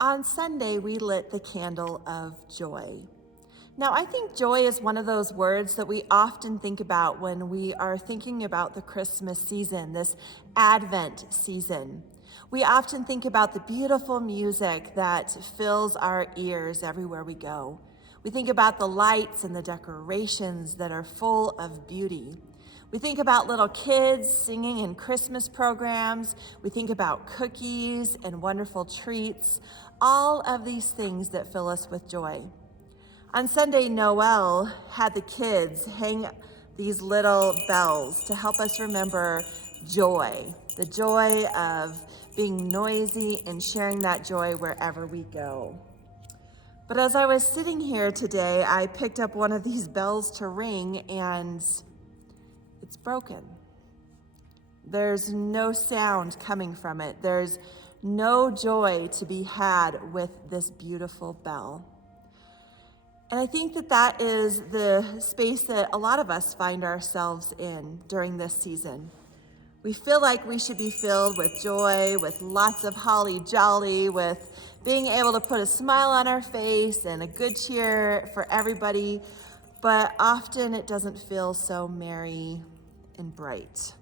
On Sunday, we lit the candle of joy. Now, I think joy is one of those words that we often think about when we are thinking about the Christmas season, this Advent season. We often think about the beautiful music that fills our ears everywhere we go. We think about the lights and the decorations that are full of beauty. We think about little kids singing in Christmas programs. We think about cookies and wonderful treats, all of these things that fill us with joy. On Sunday, Noel had the kids hang these little bells to help us remember joy, the joy of being noisy and sharing that joy wherever we go. But as I was sitting here today, I picked up one of these bells to ring and it's broken. There's no sound coming from it. There's no joy to be had with this beautiful bell. And I think that is the space that a lot of us find ourselves in during this season. We feel like we should be filled with joy, with lots of holly jolly, with being able to put a smile on our face and a good cheer for everybody, but often it doesn't feel so merry and bright.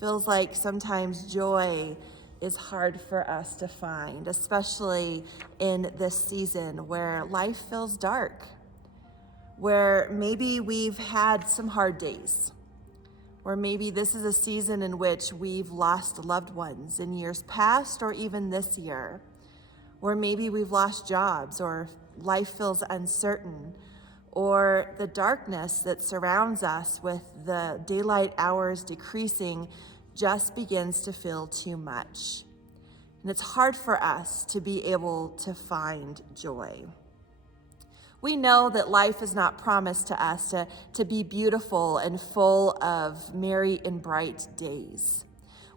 Feels like sometimes joy is hard for us to find, especially in this season where life feels dark, where maybe we've had some hard days, or maybe this is a season in which we've lost loved ones in years past or even this year, or maybe we've lost jobs, or life feels uncertain, or the darkness that surrounds us with the daylight hours decreasing just begins to feel too much. And it's hard for us to be able to find joy. We know that life is not promised to us to be beautiful and full of merry and bright days.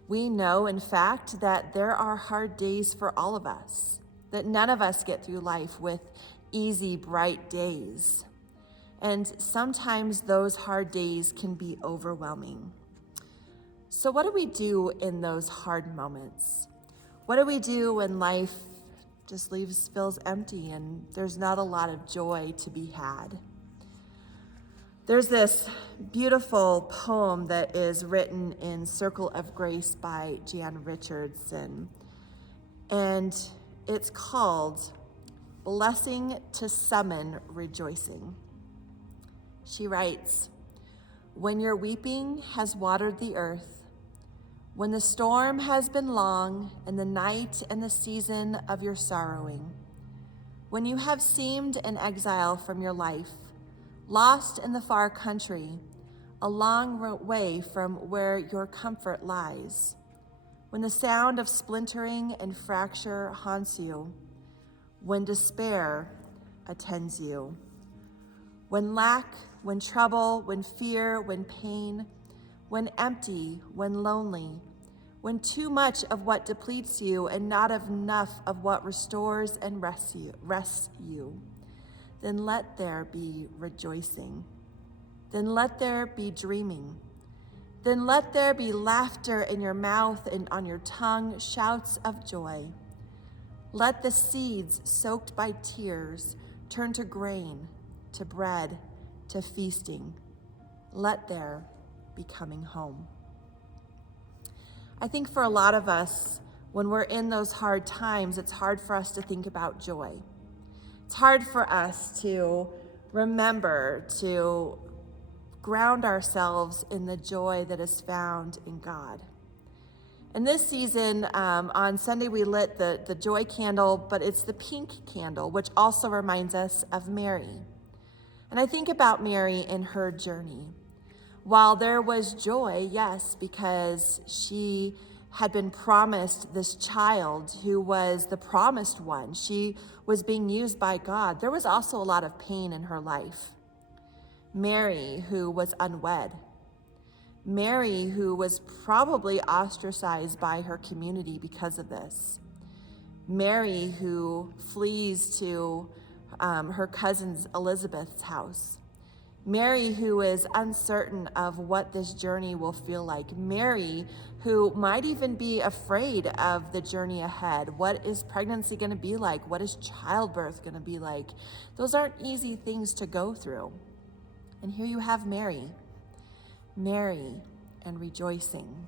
We know, in fact, that there are hard days for all of us, that none of us get through life with easy, bright days. And sometimes those hard days can be overwhelming. So what do we do in those hard moments? What do we do when life just feels empty and there's not a lot of joy to be had? There's this beautiful poem that is written in Circle of Grace by Jan Richardson, and it's called Blessing to Summon Rejoicing. She writes, "When your weeping has watered the earth, when the storm has been long and the night and the season of your sorrowing, when you have seemed an exile from your life, lost in the far country, a long way from where your comfort lies, when the sound of splintering and fracture haunts you, when despair attends you, when lack, when trouble, when fear, when pain, when empty, when lonely, when too much of what depletes you and not enough of what restores and rests you, then let there be rejoicing. Then let there be dreaming. Then let there be laughter in your mouth and on your tongue, shouts of joy. Let the seeds soaked by tears turn to grain, to bread, to feasting. Let there be coming home." I think for a lot of us, when we're in those hard times, it's hard for us to think about joy. It's hard for us to remember to ground ourselves in the joy that is found in God. And this season, on Sunday, we lit the joy candle, but it's the pink candle, which also reminds us of Mary. And I think about Mary in her journey. While there was joy, yes, because she had been promised this child who was the promised one. She was being used by God. There was also a lot of pain in her life. Mary, who was unwed. Mary, who was probably ostracized by her community because of this. Mary, who flees to her cousin Elizabeth's house. Mary, who is uncertain of what this journey will feel like. Mary, who might even be afraid of the journey ahead. What is pregnancy going to be like? What is childbirth going to be like? Those aren't easy things to go through. And here you have Mary and rejoicing.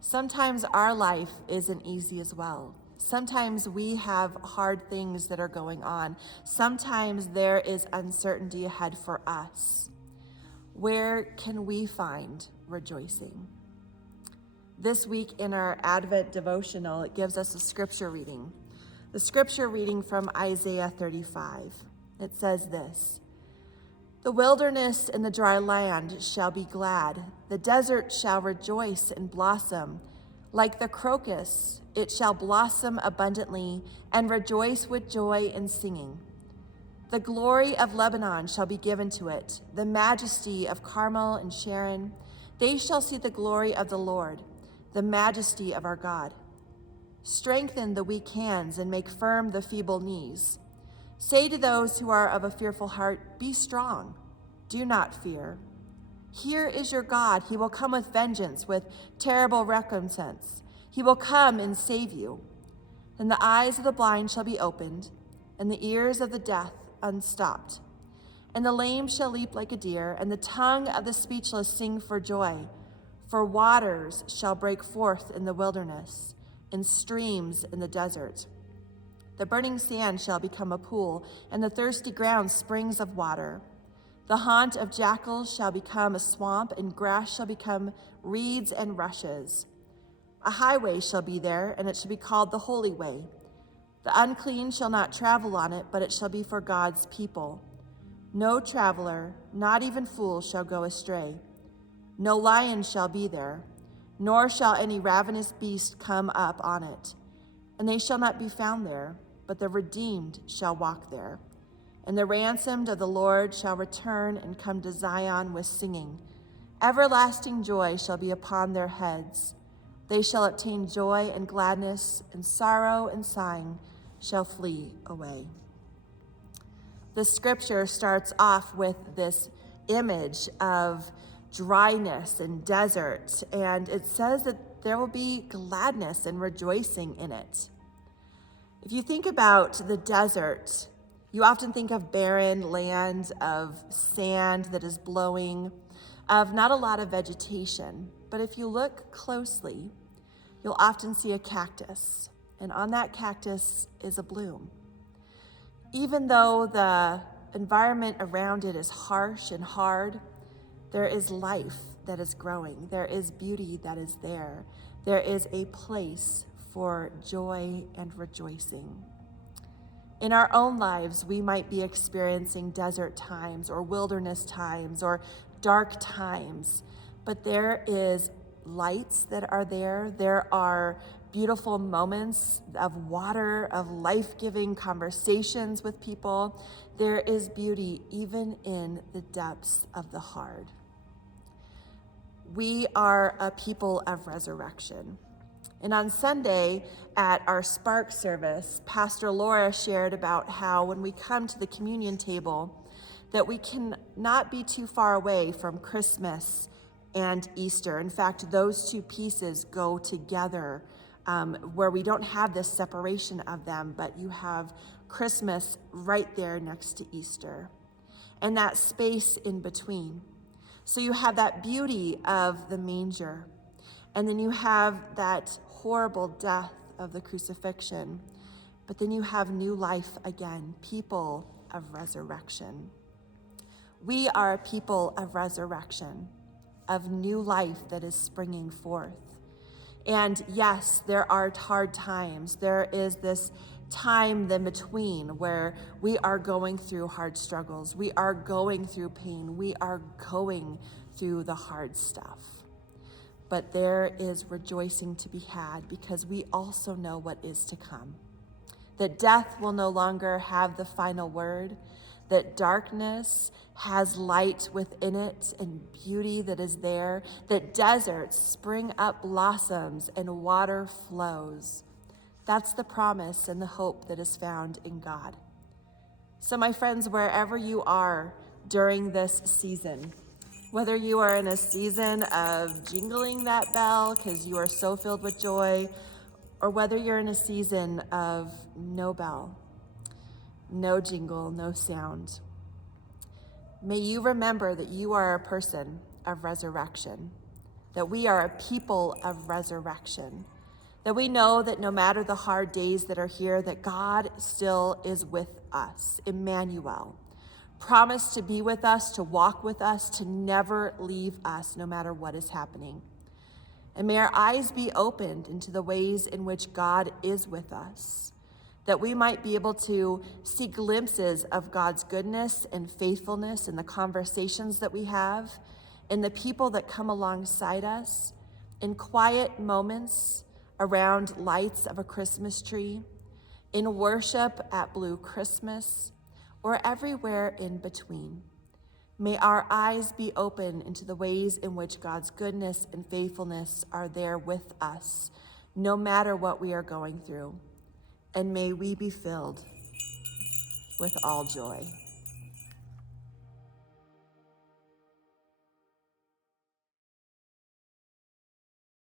Sometimes our life isn't easy as well. Sometimes we have hard things that are going on. Sometimes there is uncertainty ahead for us. Where can we find rejoicing? This week in our Advent devotional, it gives us a scripture reading. The scripture reading from Isaiah 35. It says this: "The wilderness and the dry land shall be glad. The desert shall rejoice and blossom. Like the crocus, it shall blossom abundantly and rejoice with joy and singing. The glory of Lebanon shall be given to it, the majesty of Carmel and Sharon. They shall see the glory of the Lord, the majesty of our God. Strengthen the weak hands and make firm the feeble knees. Say to those who are of a fearful heart, be strong. Do not fear. Here is your God. He will come with vengeance, with terrible recompense. He will come and save you. Then the eyes of the blind shall be opened, and the ears of the deaf unstopped. And the lame shall leap like a deer, and the tongue of the speechless sing for joy. For waters shall break forth in the wilderness, and streams in the desert. The burning sand shall become a pool, and the thirsty ground springs of water. The haunt of jackals shall become a swamp, and grass shall become reeds and rushes. A highway shall be there, and it shall be called the Holy Way. The unclean shall not travel on it, but it shall be for God's people. No traveler, not even fool, shall go astray. No lion shall be there, nor shall any ravenous beast come up on it. And they shall not be found there, but the redeemed shall walk there. And the ransomed of the Lord shall return and come to Zion with singing. Everlasting joy shall be upon their heads. They shall obtain joy and gladness, and sorrow and sighing shall flee away." The scripture starts off with this image of dryness and desert, and it says that there will be gladness and rejoicing in it. If you think about the desert, you often think of barren land, of sand that is blowing, of not a lot of vegetation. But if you look closely, you'll often see a cactus, and on that cactus is a bloom. Even though the environment around it is harsh and hard, there is life that is growing. There is beauty that is there. There is a place for joy and rejoicing. In our own lives, we might be experiencing desert times or wilderness times or dark times, but there is lights that are there. There are beautiful moments of water, of life-giving conversations with people. There is beauty even in the depths of the hard. We are a people of resurrection. And on Sunday at our Spark service, Pastor Laura shared about how when we come to the communion table, that we can not be too far away from Christmas and Easter. In fact, those two pieces go together, where we don't have this separation of them, but you have Christmas right there next to Easter, and that space in between. So you have that beauty of the manger, and then you have that horrible death of the crucifixion, but then you have new life again, people of resurrection. We are a people of resurrection, of new life that is springing forth. And yes, there are hard times. There is this time in between where we are going through hard struggles. We are going through pain. We are going through the hard stuff. But there is rejoicing to be had because we also know what is to come. That death will no longer have the final word, that darkness has light within it and beauty that is there, that deserts spring up blossoms and water flows. That's the promise and the hope that is found in God. So my friends, wherever you are during this season. Whether you are in a season of jingling that bell because you are so filled with joy, or whether you're in a season of no bell, no jingle, no sound, may you remember that you are a person of resurrection, that we are a people of resurrection, that we know that no matter the hard days that are here, that God still is with us, Emmanuel, promised to be with us, to walk with us, to never leave us, no matter what is happening. And may our eyes be opened into the ways in which God is with us, that we might be able to see glimpses of God's goodness and faithfulness in the conversations that we have, in the people that come alongside us, in quiet moments around lights of a Christmas tree, in worship at Blue Christmas, or everywhere in between. May our eyes be open into the ways in which God's goodness and faithfulness are there with us, no matter what we are going through. And may we be filled with all joy.